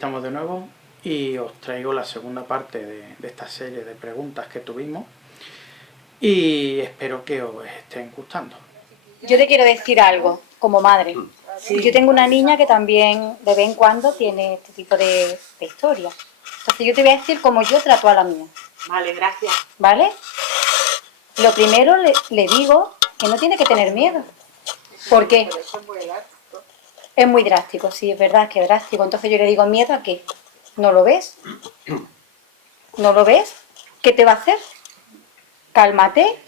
estamos de nuevo y os traigo la segunda parte de esta serie de preguntas que tuvimos y espero que os estén gustando. Yo te quiero decir algo, como madre. Sí. Yo tengo una niña que también de vez en cuando tiene este tipo de historia. Entonces yo te voy a decir cómo yo trato a la mía. Vale, gracias. ¿Vale? Lo primero le digo que no tiene que tener miedo. ¿Por qué? Es muy drástico, sí, es verdad que es drástico. Entonces yo le digo, ¿miedo a qué? ¿No lo ves? ¿No lo ves? ¿Qué te va a hacer? Cálmate.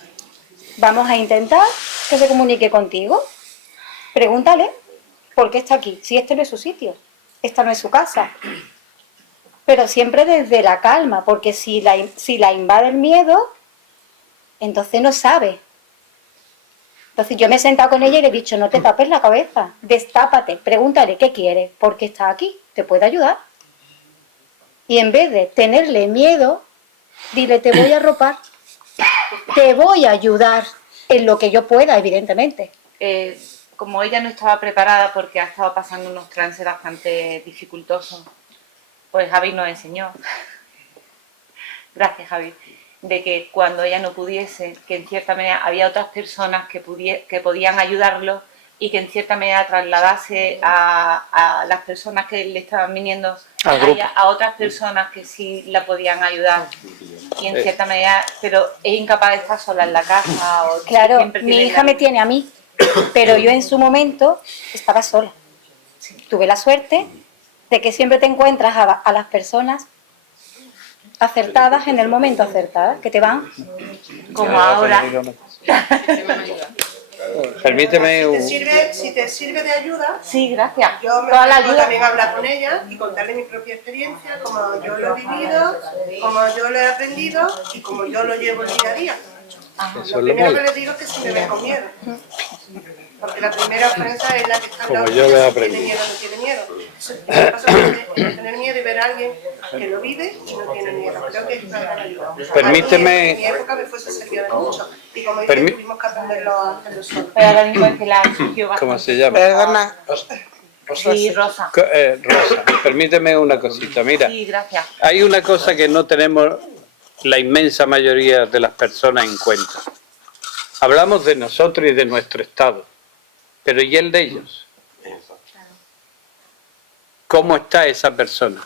Vamos a intentar que se comunique contigo. Pregúntale por qué está aquí. Si este no es su sitio, esta no es su casa. Pero siempre desde la calma, porque si la invade el miedo, entonces no sabe. Entonces yo me he sentado con ella y le he dicho, no te tapes la cabeza, destápate, pregúntale qué quiere, por qué está aquí, te puede ayudar. Y en vez de tenerle miedo, dile, te voy a arropar, te voy a ayudar en lo que yo pueda, evidentemente. Como ella no estaba preparada porque ha estado pasando unos trances bastante dificultosos, pues Javi nos enseñó, gracias Javi, de que cuando ella no pudiese, que en cierta manera había otras personas que podían ayudarlo y que en cierta manera trasladase a las personas que le estaban viniendo a otras personas que sí la podían ayudar. Y en cierta manera, pero es incapaz de estar sola en la casa. O claro, mi hija me tiene a mí, pero yo en su momento estaba sola. Tuve la suerte de que siempre te encuentras a las personas acertadas en el momento acertadas, que te van como ahora. Permíteme si te sirve de ayuda, sí, gracias. Yo me puedo también hablar con ella y contarle mi propia experiencia, como yo lo he vivido, como yo lo he aprendido y como yo lo llevo el día a día. Lo primero que les digo es que se me ven con miedo. Porque la primera ofensa es la que está como yo lo he aprendido. Tiene miedo, no tiene miedo. Eso pasa por tener miedo y ver a alguien que lo vive y no tiene miedo. Creo que es una gran ayuda. Permíteme. En mi época me fuese servido de mucho. Y como dice, tuvimos que aprenderlo a hacerlo solo. Pero ahora mismo es que la surgió bastante. ¿Cómo se llama? Perdona. Sí, Rosa. Rosa, permíteme una cosita. Mira, sí, gracias. Hay una cosa que no tenemos la inmensa mayoría de las personas en cuenta. Hablamos de nosotros y de nuestro estado, pero ¿y el de ellos? ¿Cómo está esa persona?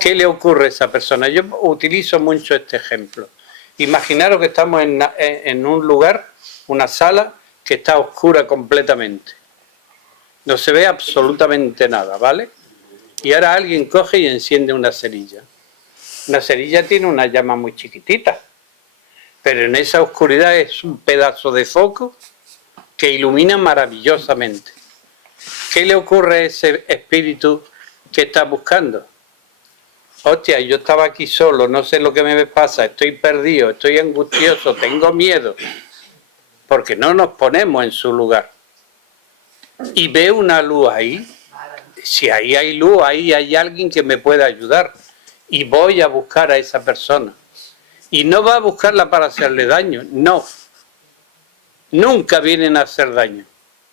¿Qué le ocurre a esa persona? Yo utilizo mucho este ejemplo. Imaginaros que estamos en un lugar, una sala, que está oscura completamente. No se ve absolutamente nada, ¿vale? Y ahora alguien coge y enciende una cerilla. Una cerilla tiene una llama muy chiquitita, pero en esa oscuridad es un pedazo de foco que ilumina maravillosamente. ¿Qué le ocurre a ese espíritu que está buscando? Hostia, yo estaba aquí solo, no sé lo que me pasa, estoy perdido, estoy angustioso, tengo miedo, porque no nos ponemos en su lugar. Y ve una luz ahí, si ahí hay luz, ahí hay alguien que me pueda ayudar, y voy a buscar a esa persona. Y no va a buscarla para hacerle daño, no. Nunca vienen a hacer daño,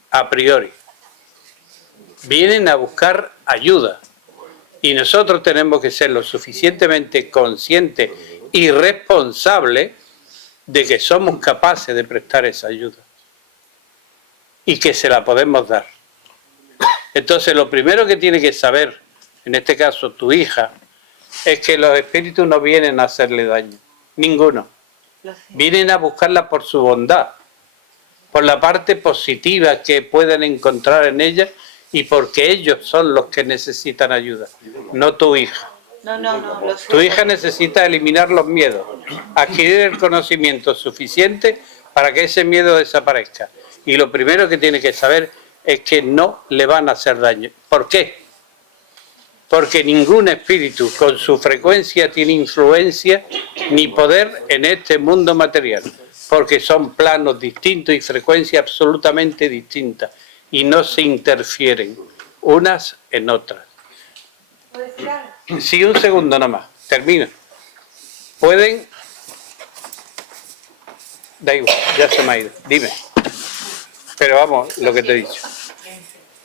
a priori. Vienen a buscar ayuda. Y nosotros tenemos que ser lo suficientemente conscientes y responsables de que somos capaces de prestar esa ayuda. Y que se la podemos dar. Entonces, lo primero que tiene que saber, en este caso tu hija, es que los espíritus no vienen a hacerle daño. Ninguno. Vienen a buscarla por su bondad, por la parte positiva que pueden encontrar en ella y porque ellos son los que necesitan ayuda, no tu hija. No, lo sé. Tu hija necesita eliminar los miedos, adquirir el conocimiento suficiente para que ese miedo desaparezca. Y lo primero que tiene que saber es que no le van a hacer daño. ¿Por qué? Porque ningún espíritu con su frecuencia tiene influencia ni poder en este mundo material, porque son planos distintos y frecuencias absolutamente distintas y no se interfieren unas en otras. ¿Puedo decir algo? Sí, un segundo nomás, termino. Pueden... Da igual, ya se me ha ido, dime. Pero vamos, lo que te he dicho.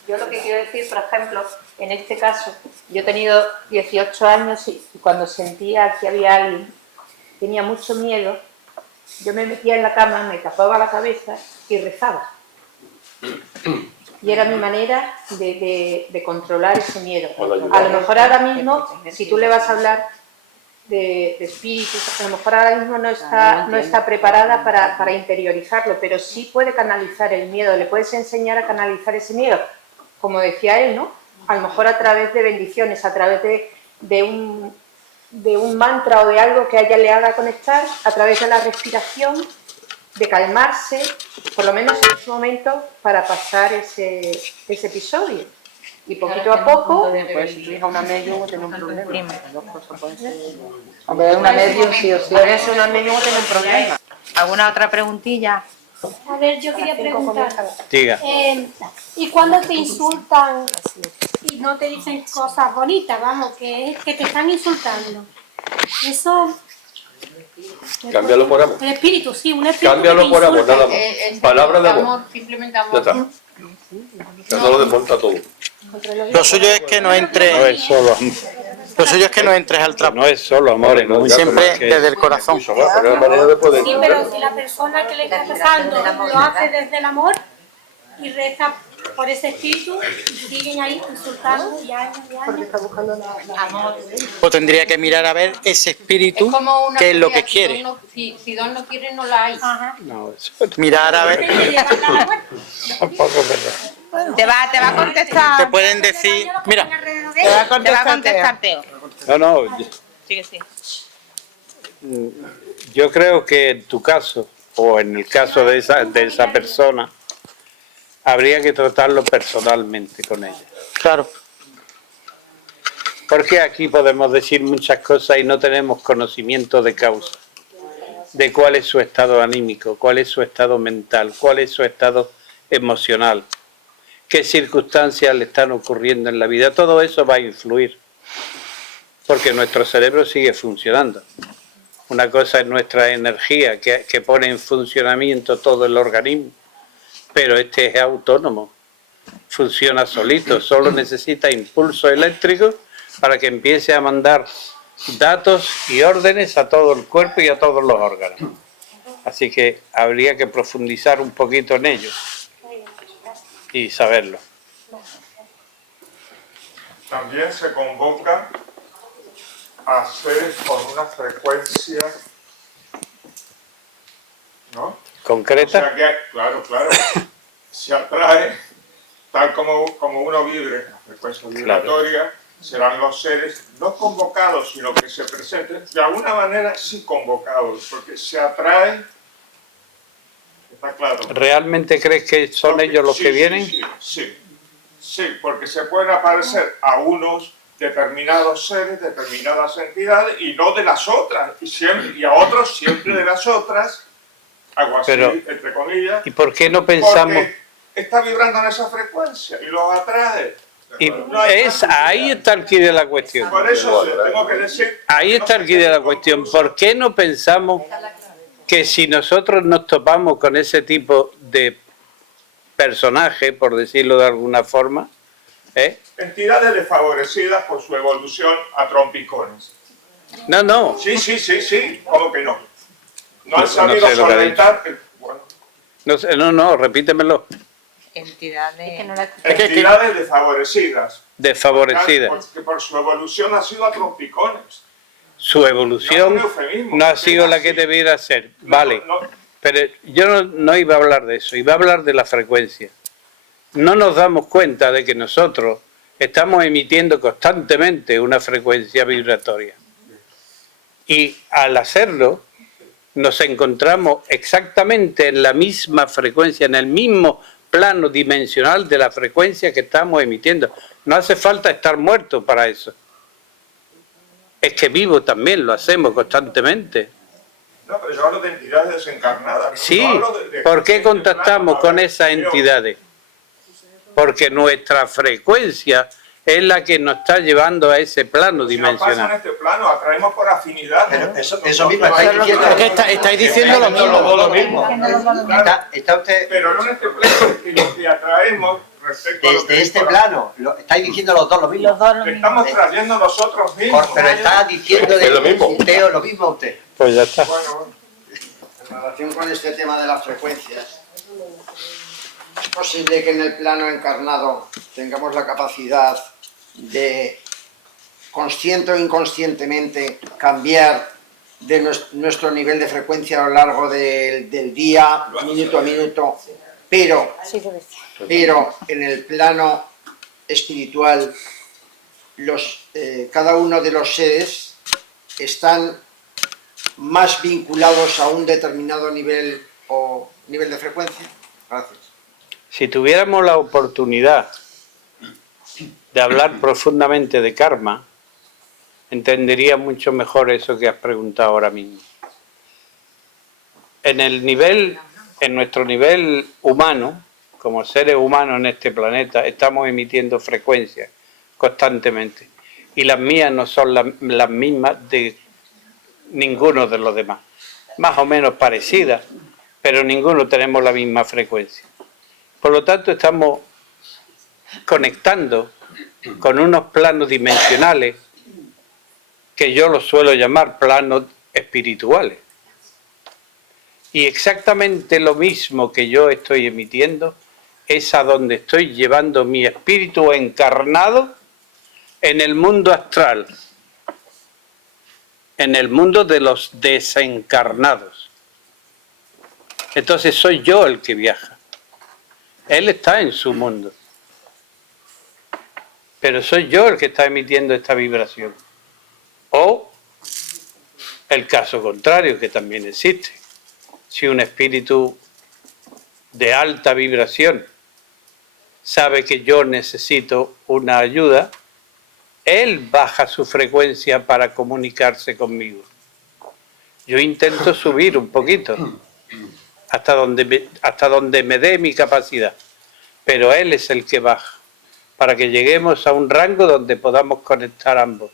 Yo lo que quiero decir, por ejemplo, En este caso, yo he tenido 18 años y cuando sentía que había alguien, tenía mucho miedo, yo me metía en la cama, me tapaba la cabeza y rezaba. Y era mi manera de controlar ese miedo. A lo mejor ahora mismo, si tú le vas a hablar de espíritus, a lo mejor ahora mismo no está preparada para interiorizarlo, pero sí puede canalizar el miedo, le puedes enseñar a canalizar ese miedo, como decía él, ¿no? A lo mejor a través de bendiciones, a través de un mantra o de algo que a ella le haga conectar, a través de la respiración, de calmarse, por lo menos en ese momento, para pasar ese episodio. Y poquito a poco... Pues si tu hija una medium, tiene un problema. Hombre, una medium sí o sí. Puede ser una medium, tiene un problema. ¿Alguna otra preguntilla? A ver, yo quería preguntar, Diga. ¿y cuando te insultan y no te dicen cosas bonitas, vamos, que te están insultando? Eso... Cámbialo por amor. El espíritu, sí, un espíritu. Cámbialo por amor, nada más. Palabra de amor. Simplemente Ya está. Ya no lo desmonta todo. Lo suyo es que no entres. No es solo amor. Lo suyo es que no entres al trapo. No es solo amor, es muy Siempre que- desde el corazón. Pero es la manera de poder. Sí, pero si la persona que le está pasando lo hace desde el amor y reza por ese espíritu, siguen ahí insultando y años y años. O tendría que mirar a ver ese espíritu, qué es lo que quiere. Si Dios no quiere, no la hay. Ajá. No, eso Mirar a ver. tampoco es verdad. Te va a contestar. Te pueden decir, mira, Te va a contestar Teo. No, Sí, sí. yo creo que en tu caso, o en el caso de esa persona, habría que tratarlo personalmente con ella. claro, Porque aquí podemos decir muchas cosas y no tenemos conocimiento de causa, de cuál es su estado anímico, cuál es su estado mental, cuál es su estado emocional, qué circunstancias le están ocurriendo en la vida. Todo eso va a influir, porque nuestro cerebro sigue funcionando. Una cosa es nuestra energía que pone en funcionamiento todo el organismo, pero este es autónomo, funciona solito, solo necesita impulso eléctrico para que empiece a mandar datos y órdenes a todo el cuerpo y a todos los órganos. Así que habría que profundizar un poquito en ello y saberlo. También se convoca a seres con una frecuencia, ¿no? ¿Concreta? O sea que, claro, se atrae, tal como uno vibre, la frecuencia vibratoria, serán los seres no convocados, sino que se presenten, de alguna manera sí convocados, porque se atrae, está claro. ¿Realmente crees que son Porque- ellos los sí, que sí, vienen? Sí, porque se pueden aparecer a unos determinados seres, determinadas entidades, y no de las otras, y a otros siempre de las otras, algo así, Pero, entre comillas, ¿y por qué no pensamos? porque está vibrando en esa frecuencia y los atrae. Y No hay más ahí está el quid de la cuestión. Por eso le tengo que decir... Ahí está el quid de la cuestión. ¿Por qué no pensamos que si nosotros nos topamos con ese tipo de personaje, por decirlo de alguna forma, Entidades desfavorecidas por su evolución a trompicones. No. Sí, ¿cómo que no? No han No sabido sé lo que ha solventar... Bueno, No, repítemelo. Entidades. entidades desfavorecidas. Desfavorecida. Porque por su evolución ha sido a trompicones. Su evolución No, es un eufemismo, no ha porque sido es la así. que debiera ser. Vale. No, Pero yo no iba a hablar de eso, iba a hablar de la frecuencia. No nos damos cuenta de que nosotros estamos emitiendo constantemente una frecuencia vibratoria. Y al hacerlo, nos encontramos exactamente en la misma frecuencia, en el mismo plano dimensional de la frecuencia que estamos emitiendo. No hace falta estar muerto para eso. Es que vivo también, lo hacemos constantemente. No, pero yo hablo de entidades desencarnadas. ¿no? Sí, Yo hablo de ¿por qué gente contactamos plana, con a ver, esas yo- entidades? Porque nuestra frecuencia es la que nos está llevando a ese plano Si nos pasa en dimensional. este plano, atraemos por afinidad. Pero eso mismo estáis diciendo. es que estáis diciendo lo mismo. Está usted. Pero no en este plano, que lo que atraemos respecto a lo que Desde este dijo plano, estáis diciendo los dos lo mismo. estamos trayendo nosotros mismos. Pero está diciendo Es lo mismo. usted o lo mismo a usted. Pues ya está. Bueno, En relación con este tema de las frecuencias, ¿es posible que en el plano encarnado tengamos la capacidad de, consciente o inconscientemente, cambiar de nuestro nivel de frecuencia a lo largo del día, minuto a minuto, pero en el plano espiritual cada uno de los seres están más vinculados a un determinado nivel o nivel de frecuencia? Gracias. Si tuviéramos la oportunidad de hablar profundamente de karma, entendería mucho mejor eso que has preguntado ahora mismo. En nuestro nivel humano, como seres humanos en este planeta, estamos emitiendo frecuencias constantemente. Y las mías no son las mismas de ninguno de los demás. Más o menos parecidas, pero ninguno tenemos la misma frecuencia. Por lo tanto, estamos conectando con unos planos dimensionales que yo los suelo llamar planos espirituales. Y exactamente lo mismo que yo estoy emitiendo es a donde estoy llevando mi espíritu encarnado en el mundo astral, en el mundo de los desencarnados. Entonces soy yo el que viaja. Él está en su mundo. Pero soy yo el que está emitiendo esta vibración. O el caso contrario, que también existe. Si un espíritu de alta vibración sabe que yo necesito una ayuda, él baja su frecuencia para comunicarse conmigo. Yo intento subir un poquito hasta donde me dé mi capacidad, pero él es el que baja para que lleguemos a un rango donde podamos conectar ambos.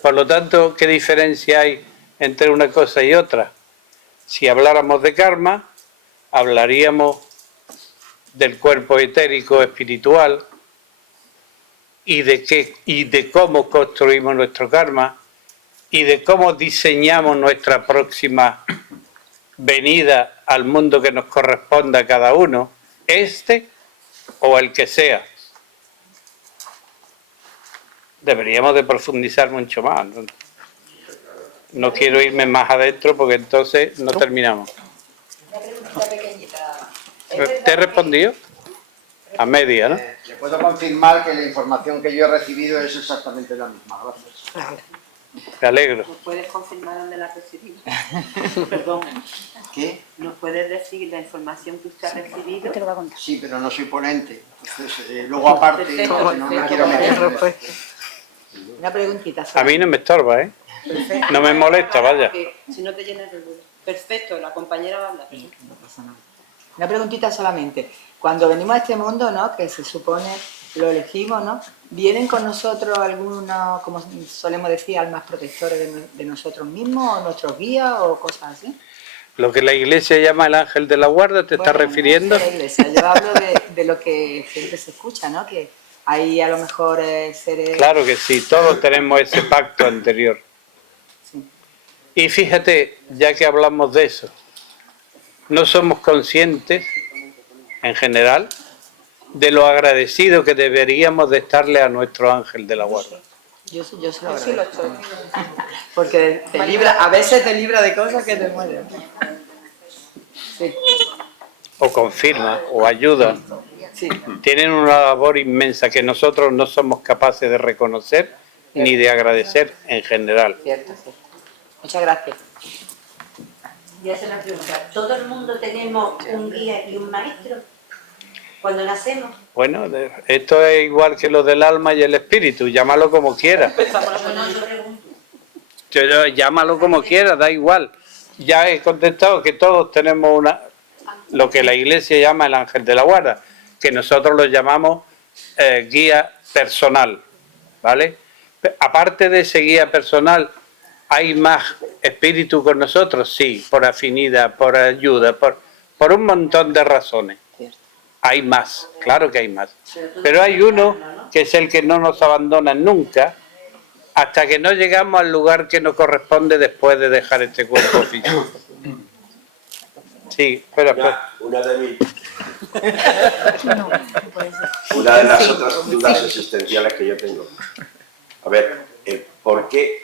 Por lo tanto, ¿qué diferencia hay entre una cosa y otra? Si habláramos de karma, hablaríamos del cuerpo etérico espiritual y de cómo construimos nuestro karma y de cómo diseñamos nuestra próxima venida al mundo que nos corresponda a cada uno, este o el que sea. Deberíamos de profundizar mucho más. No quiero irme más adentro porque entonces no terminamos. ¿Te he respondido? A media, ¿no? Le puedo confirmar que la información que yo he recibido es exactamente la misma. Gracias. Me alegro. ¿Nos puedes confirmar dónde la has recibido? Perdón. ¿Qué? ¿Nos puedes decir la información que usted ha recibido? Te lo voy a contar. Sí, pero no soy ponente. Entonces, luego aparte, no me quiero meter. Una preguntita. A mí no me estorba, ¿eh? Perfecto. No me molesta, vaya. Si no te llenas de duda. Perfecto, la compañera va a hablar. No pasa nada. Una preguntita solamente. Cuando venimos a este mundo, ¿no? Que se supone lo elegimos, ¿no? ¿Vienen con nosotros algunos, como solemos decir, almas protectores de nosotros mismos, o nuestros guías, o cosas así? Lo que la Iglesia llama el ángel de la guarda, ¿te estás refiriendo? No, la Iglesia. Yo hablo de lo que siempre se escucha, ¿no? Que hay a lo mejor seres... Claro que sí, todos tenemos ese pacto anterior. Sí. Y fíjate, ya que hablamos de eso, no somos conscientes, en general, de lo agradecido que deberíamos de estarle a nuestro ángel de la guarda. Yo sí lo estoy. Porque te libra, a veces te libra de cosas que te mueren. Sí. O confirma, o ayuda. Sí. Tienen una labor inmensa que nosotros no somos capaces de reconocer ni de agradecer en general. Cierto, sí. Muchas gracias. Y hacer una pregunta. ¿Todo el mundo tenemos un guía y un maestro cuando nacemos? Bueno, esto es igual que lo del alma y el espíritu, llámalo como quieras. Llámalo como quieras, da igual. Ya he contestado que todos tenemos lo que la Iglesia llama el ángel de la guarda, que nosotros lo llamamos guía personal, ¿vale? Aparte de ese guía personal, ¿hay más espíritu con nosotros? Sí, por afinidad, por ayuda, por un montón de razones. Hay más, claro que hay más. Pero hay uno que es el que no nos abandona nunca hasta que no llegamos al lugar que nos corresponde después de dejar este cuerpo físico. Sí, espera. Una de las otras dudas existenciales que yo tengo. A ver, ¿por qué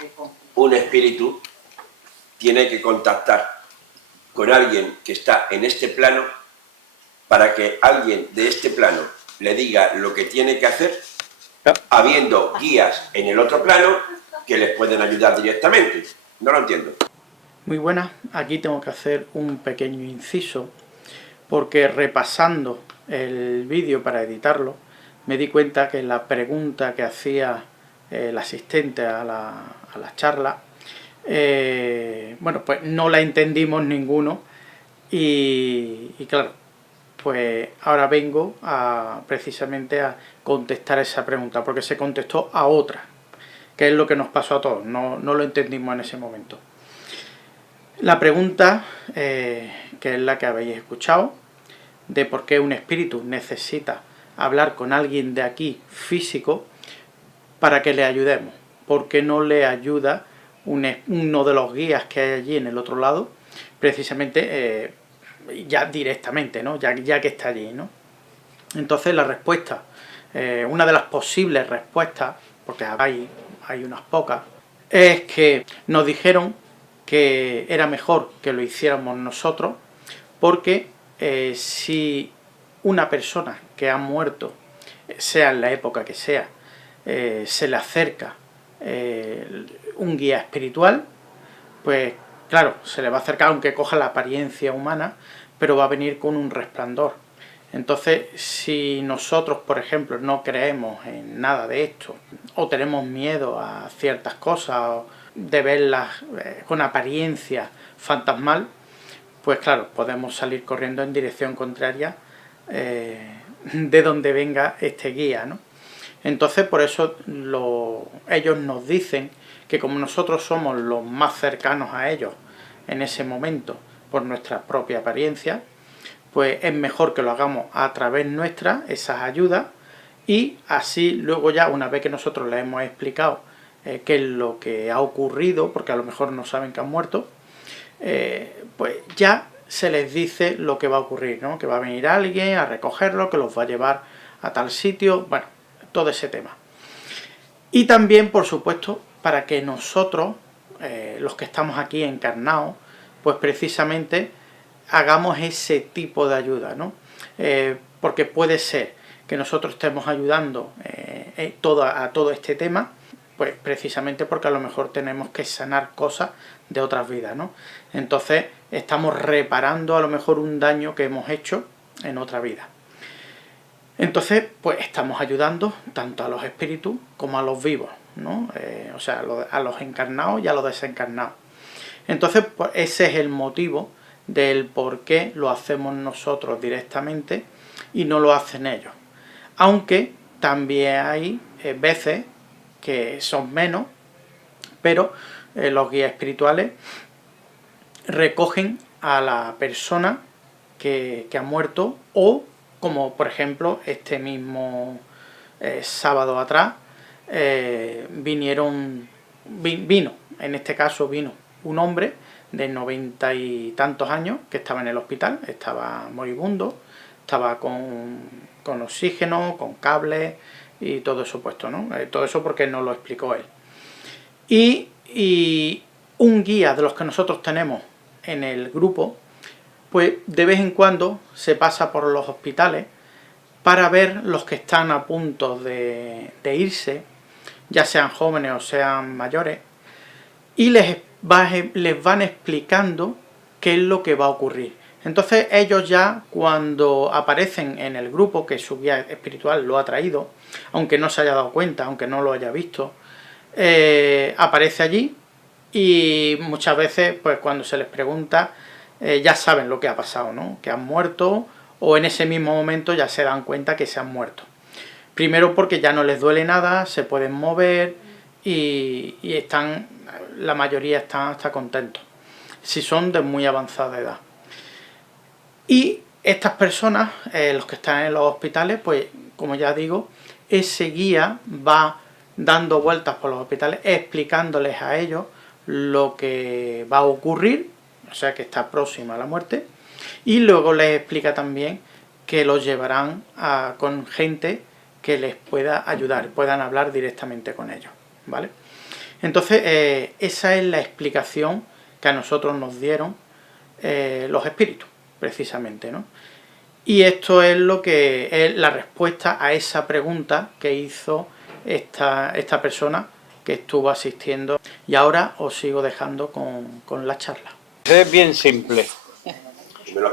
un espíritu tiene que contactar con alguien que está en este plano para que alguien de este plano le diga lo que tiene que hacer, habiendo guías en el otro plano que les pueden ayudar directamente? No lo entiendo. Muy buenas, aquí tengo que hacer un pequeño inciso, porque repasando el vídeo para editarlo, me di cuenta que la pregunta que hacía el asistente a la charla, bueno, pues no la entendimos ninguno y claro, pues ahora vengo precisamente a contestar esa pregunta, porque se contestó a otra, que es lo que nos pasó a todos, no lo entendimos en ese momento. La pregunta, que es la que habéis escuchado, de por qué un espíritu necesita hablar con alguien de aquí físico para que le ayudemos. ¿Por qué no le ayuda uno de los guías que hay allí en el otro lado? Precisamente, ya directamente, ¿no? Ya que está allí, ¿no? Entonces la respuesta, una de las posibles respuestas, porque hay unas pocas, es que nos dijeron que era mejor que lo hiciéramos nosotros, porque si una persona que ha muerto, sea en la época que sea, se le acerca un guía espiritual, pues claro, se le va a acercar aunque coja la apariencia humana, pero va a venir con un resplandor. Entonces, si nosotros, por ejemplo, no creemos en nada de esto, o tenemos miedo a ciertas cosas, o de verlas con apariencia fantasmal, pues claro, podemos salir corriendo en dirección contraria de donde venga este guía, ¿no? Entonces, por eso ellos nos dicen que como nosotros somos los más cercanos a ellos en ese momento, por nuestra propia apariencia, pues es mejor que lo hagamos a través nuestra, esas ayudas, y así luego ya, una vez que nosotros les hemos explicado qué es lo que ha ocurrido, porque a lo mejor no saben que han muerto, pues ya se les dice lo que va a ocurrir, ¿no? Que va a venir alguien a recogerlo, que los va a llevar a tal sitio, bueno, todo ese tema. Y también, por supuesto, para que nosotros, los que estamos aquí encarnados, pues precisamente hagamos ese tipo de ayuda, ¿no? Porque puede ser que nosotros estemos ayudando a todo este tema, pues precisamente porque a lo mejor tenemos que sanar cosas de otras vidas, ¿no? Entonces estamos reparando a lo mejor un daño que hemos hecho en otra vida. Entonces, pues estamos ayudando tanto a los espíritus como a los vivos, ¿no? O sea, a los encarnados y a los desencarnados. Entonces, pues ese es el motivo del por qué lo hacemos nosotros directamente y no lo hacen ellos. Aunque también hay veces que son menos, pero los guías espirituales recogen a la persona que ha muerto, o como por ejemplo este mismo sábado atrás vino, en este caso vino un hombre de 90 y tantos años que estaba en el hospital, estaba moribundo, estaba con oxígeno, con cables y todo eso puesto, ¿no? Todo eso porque nos lo explicó él. Y un guía de los que nosotros tenemos en el grupo, pues de vez en cuando se pasa por los hospitales para ver los que están a punto de irse, ya sean jóvenes o sean mayores, y les van explicando qué es lo que va a ocurrir. Entonces ellos ya, cuando aparecen en el grupo, que su guía espiritual lo ha traído, aunque no se haya dado cuenta, aunque no lo haya visto, aparece allí, y muchas veces pues cuando se les pregunta ya saben lo que ha pasado, ¿no? Que han muerto, o en ese mismo momento ya se dan cuenta que se han muerto. Primero porque ya no les duele nada, se pueden mover y la mayoría están hasta contentos, si son de muy avanzada edad. Y estas personas, los que están en los hospitales, pues como ya digo, ese guía va dando vueltas por los hospitales explicándoles a ellos lo que va a ocurrir, o sea que está próxima a la muerte, y luego les explica también que los llevarán con gente que les pueda ayudar, puedan hablar directamente con ellos, ¿vale? Entonces, esa es la explicación que a nosotros nos dieron los espíritus, precisamente, ¿no? Y esto es lo que es la respuesta a esa pregunta que hizo esta persona que estuvo asistiendo. Y ahora os sigo dejando con la charla. Es bien simple.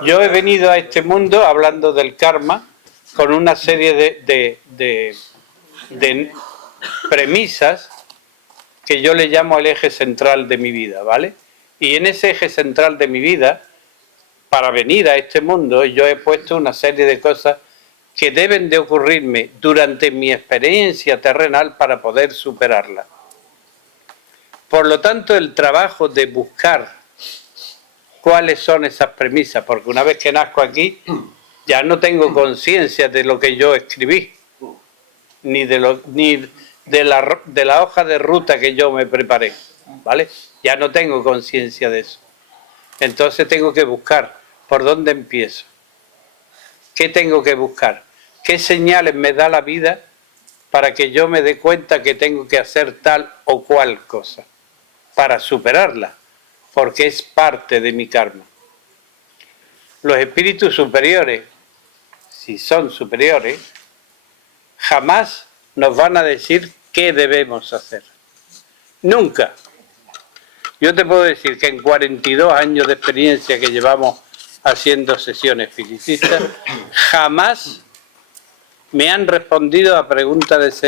Yo he venido a este mundo hablando del karma con una serie de premisas que yo le llamo el eje central de mi vida, ¿vale? Y en ese eje central de mi vida, para venir a este mundo, yo he puesto una serie de cosas que deben de ocurrirme durante mi experiencia terrenal para poder superarla. Por lo tanto, el trabajo de buscar cuáles son esas premisas, porque una vez que nazco aquí, ya no tengo conciencia de lo que yo escribí, ni de la hoja de ruta que yo me preparé, ¿vale? Ya no tengo conciencia de eso. Entonces tengo que buscar por dónde empiezo. ¿Qué tengo que buscar? ¿Qué señales me da la vida para que yo me dé cuenta que tengo que hacer tal o cual cosa? Para superarla, porque es parte de mi karma. Los espíritus superiores, si son superiores, jamás nos van a decir qué debemos hacer. Nunca. Yo te puedo decir que en 42 años de experiencia que llevamos haciendo sesiones espiritistas, jamás me han respondido a preguntas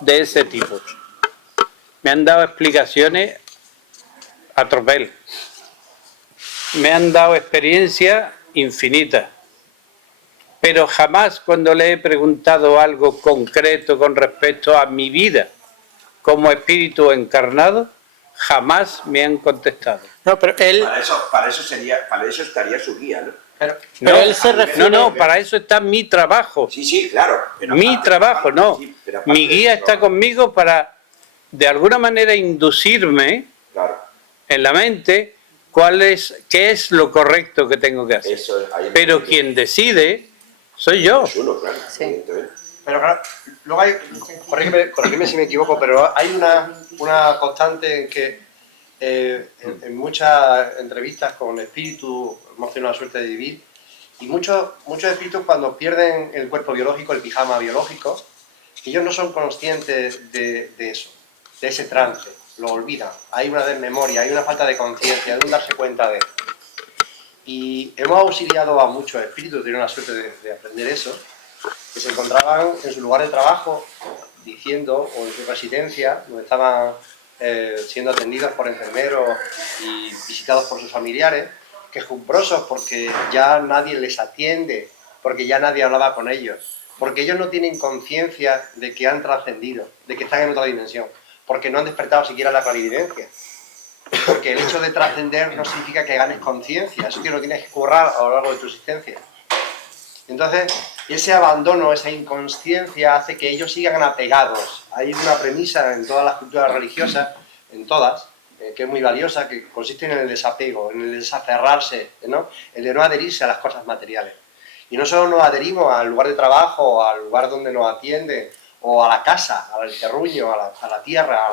de ese tipo. Me han dado explicaciones a tropel. Me han dado experiencias infinitas. Pero jamás cuando le he preguntado algo concreto con respecto a mi vida como espíritu encarnado, jamás me han contestado. No, pero él... Para eso estaría su guía, ¿no? Pero él se refiere... No, para eso está mi trabajo. Sí, claro. Mi trabajo, no. Mi guía está conmigo para, de alguna manera, inducirme en la mente qué es lo correcto que tengo que hacer. Pero quien decide soy yo. Pero claro, luego hay, corrígeme si me equivoco, pero hay una constante en que en muchas entrevistas con espíritus hemos tenido la suerte de vivir, y muchos espíritus cuando pierden el cuerpo biológico, el pijama biológico, ellos no son conscientes de eso, de ese trance, lo olvidan. Hay una desmemoria, hay una falta de conciencia, de un darse cuenta de. Y hemos auxiliado a muchos espíritus, tuvieron la suerte de aprender eso, que se encontraban en su lugar de trabajo diciendo, o en su residencia, donde estaban siendo atendidos por enfermeros y visitados por sus familiares, quejumbrosos porque ya nadie les atiende, porque ya nadie hablaba con ellos, porque ellos no tienen conciencia de que han trascendido, de que están en otra dimensión, porque no han despertado siquiera la clarividencia. Porque el hecho de trascender no significa que ganes conciencia, eso que lo tienes que currar a lo largo de tu existencia. Entonces, ese abandono, esa inconsciencia hace que ellos sigan apegados. Hay una premisa en todas las culturas religiosas, en todas, que es muy valiosa, que consiste en el desapego, en el desaferrarse, ¿no? El de no adherirse a las cosas materiales. Y no solo nos adherimos al lugar de trabajo, al lugar donde nos atienden, o a la casa, al terruño, a la tierra,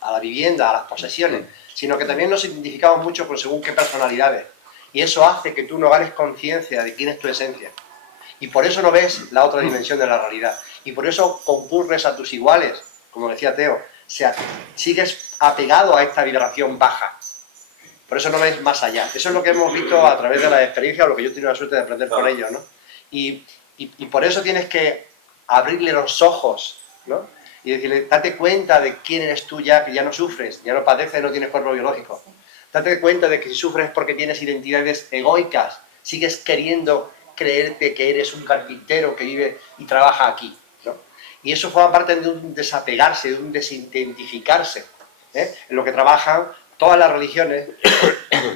a la vivienda, a las posesiones, sino que también nos identificamos mucho con según qué personalidades. Y eso hace que tú no ganes conciencia de quién es tu esencia. Y por eso no ves la otra dimensión de la realidad. Y por eso concurres a tus iguales, como decía Teo. O sea, sigues apegado a esta vibración baja. Por eso no ves más allá. Eso es lo que hemos visto a través de la experiencia, o lo que yo he tenido la suerte de aprender con ellos, ¿no? Y por eso tienes que abrirle los ojos, ¿no? Y decirle, date cuenta de quién eres tú ya, que ya no sufres, ya no padeces, no tienes cuerpo biológico. Date cuenta de que si sufres es porque tienes identidades egoicas, sigues queriendo creerte que eres un carpintero que vive y trabaja aquí, ¿no? Y eso forma parte de un desapegarse, de un desidentificarse, ¿eh? En lo que trabajan todas las religiones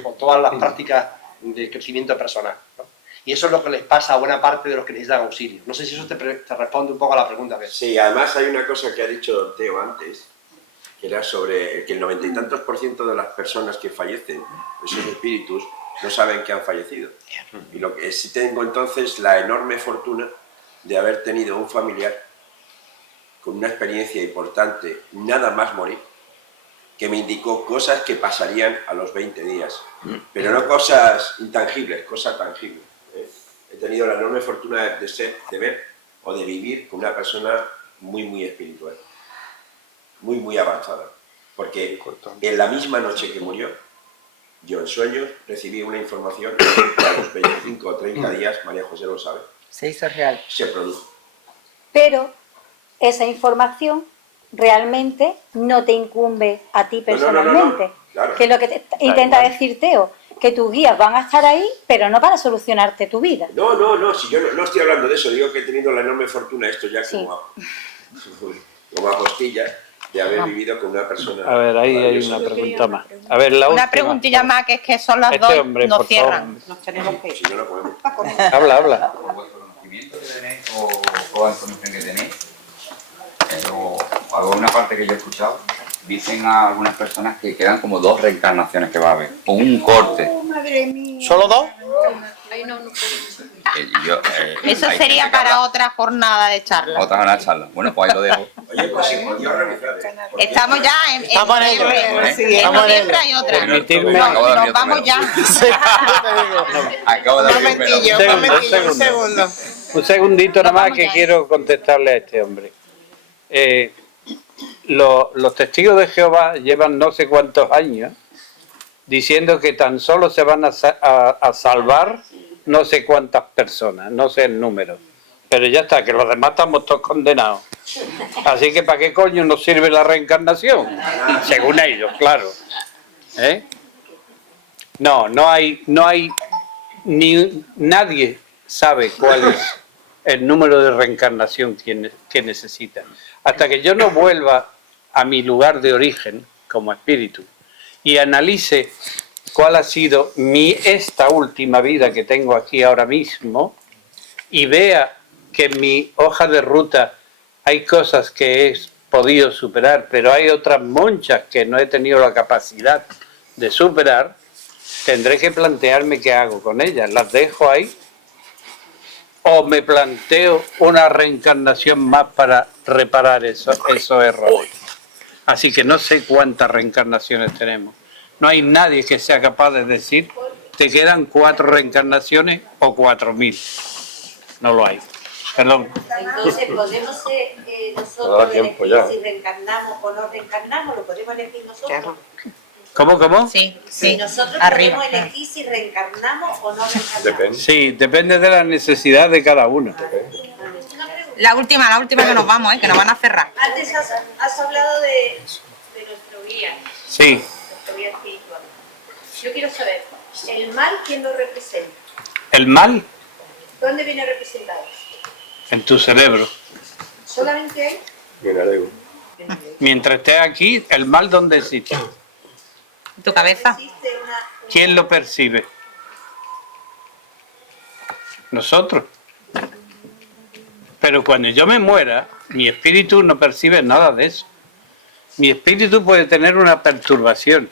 o todas las prácticas de crecimiento personal, ¿no? Y eso es lo que les pasa a buena parte de los que necesitan auxilio. No sé si eso te responde un poco a la pregunta. Sí, además hay una cosa que ha dicho Teo antes, que era sobre que el 90 y tantos % de las personas que fallecen, esos espíritus, no saben que han fallecido. Y lo que sí tengo entonces la enorme fortuna de haber tenido un familiar con una experiencia importante, nada más morir, que me indicó cosas que pasarían a los 20 días, pero no cosas intangibles, cosas tangibles. He tenido la enorme fortuna de ver o de vivir con una persona muy espiritual, muy avanzada, porque en la misma noche que murió, yo en sueños recibí una información que a los 25 o 30 días, María José lo sabe, se hizo real. Se produjo. Pero esa información realmente no te incumbe a ti personalmente. Claro. Que es lo que te intenta decir Teo, que tus guías van a estar ahí, pero no para solucionarte tu vida. No, si yo no estoy hablando de eso, digo que he tenido la enorme fortuna, esto ya como apostilla, de haber vivido con una persona... A ver, ahí hay una pregunta más. A ver, la una preguntilla más, que es que son las dos, hombre, nos cierran. Nos tenemos que ir. Si no, no podemos. Habla. Por vuestro conocimiento que tenéis o toda la información que tenéis, o alguna parte que yo he escuchado, dicen a algunas personas que quedan como 2 reencarnaciones que va a haber, o un corte. ¿Solo 2? Eso sería para otra jornada de charla. Otra jornada de charla. Bueno, pues ahí lo dejo. Oye, pues sí, podía organizar. Estamos ya en noviembre hay otra. Nos vamos ya. Acabo de un segundo. Un segundito nada más que quiero contestarle a este hombre. Los testigos de Jehová llevan no sé cuántos años diciendo que tan solo se van a salvar no sé cuántas personas, no sé el número, pero ya está, que los demás estamos todos condenados. Así que ¿para qué coño nos sirve la reencarnación? Según ellos, claro. No hay ni nadie sabe cuál es el número de reencarnación que necesita. Hasta que yo no vuelva a mi lugar de origen como espíritu y analice cuál ha sido esta última vida que tengo aquí ahora mismo y vea que en mi hoja de ruta hay cosas que he podido superar, pero hay otras muchas que no he tenido la capacidad de superar, tendré que plantearme qué hago con ellas. ¿Las dejo ahí? ¿O me planteo una reencarnación más para reparar esos errores? Así que no sé cuántas reencarnaciones tenemos. No hay nadie que sea capaz de decir, te quedan 4 reencarnaciones o 4000. No lo hay. Perdón. Entonces, ¿podemos nosotros elegir si reencarnamos o no reencarnamos? ¿Lo podemos elegir nosotros? ¿Cómo? Sí. Si nosotros podemos elegir si reencarnamos o no reencarnamos. Sí, depende de la necesidad de cada uno. La última que nos vamos, que nos van a cerrar. Antes has hablado de nuestro guía. Sí. Nuestro guía espiritual. Yo quiero saber, ¿el mal quién lo representa? ¿El mal? ¿Dónde viene representado? En tu cerebro. ¿Solamente ahí? Mientras estés aquí, ¿el mal dónde existe? ¿En tu cabeza? ¿Quién lo percibe? Nosotros. Pero cuando yo me muera, mi espíritu no percibe nada de eso. Mi espíritu puede tener una perturbación,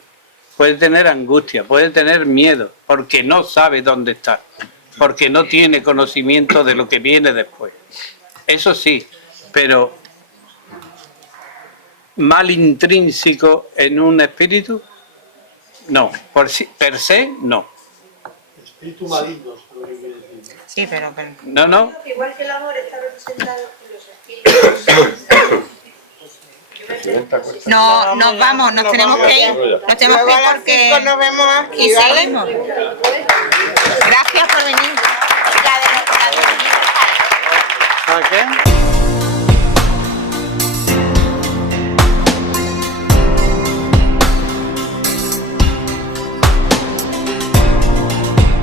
puede tener angustia, puede tener miedo, porque no sabe dónde está, porque no tiene conocimiento de lo que viene después. Eso sí, pero mal intrínseco en un espíritu, no, per se, no. Espíritu maligno. Sí, pero... No. Igual que el amor está representado por los espíritus. No, nos vamos, nos tenemos que ir. Nos tenemos que ir porque... Nos vemos aquí, y ¿vale? seguimos. Gracias por venir. ¿Para qué?